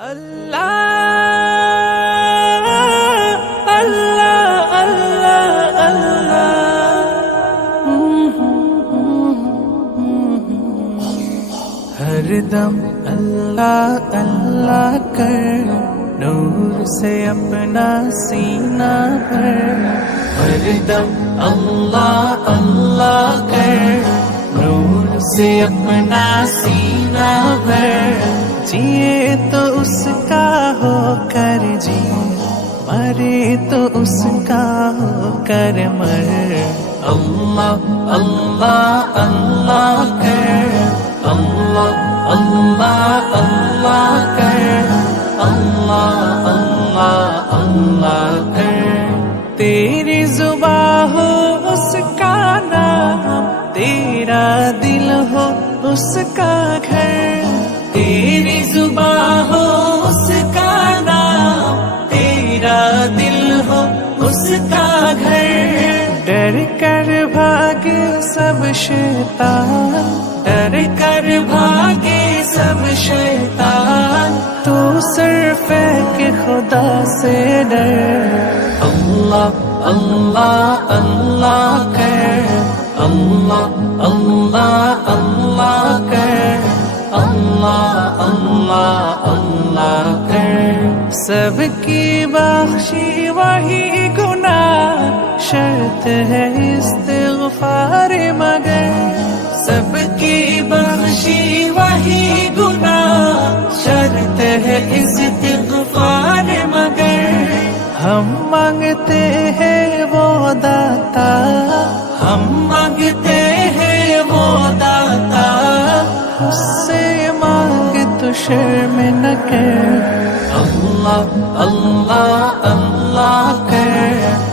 اللہ اللہ اللہ اللہ ہر دم اللہ اللہ کر نور سے اپنا سینہ بھر، ہر دم اللہ اللہ کر نور سے اپنا سینہ بھر، جیے تو اس کا ہو کر جی، مرے تو اس کا ہو کر مر، اللہ اللہ اللہ کر، اللہ اللہ اللہ کر، اللہ اللہ اللہ کر، تیری زبان ہو اس کا نام، تیرا دل ہو اس کا گھر، تیری زبان ہو اس کا نام، تیرا دل ہو اس کا گھر، ڈر کر بھاگے سب شیطان، ڈر کر بھاگے سب شیطان، تو صرف ایک خدا سے ڈر، اللہ اللہ اللہ کر، اللہ اللہ اللہ کر، اللہ اللہ اللہ کر، سب کی بخشی وہی گناہ، شرط ہے استغفار مگر، سب کی بخشی وہی گناہ، شرط ہے استغفار مگر، ہم مانگتے ہیں وہ داتا، ہم مانگتے ہیں وہ داتا، اس سے مانگ تو شرم نہ کر، اللہ اللہ اللہ کر،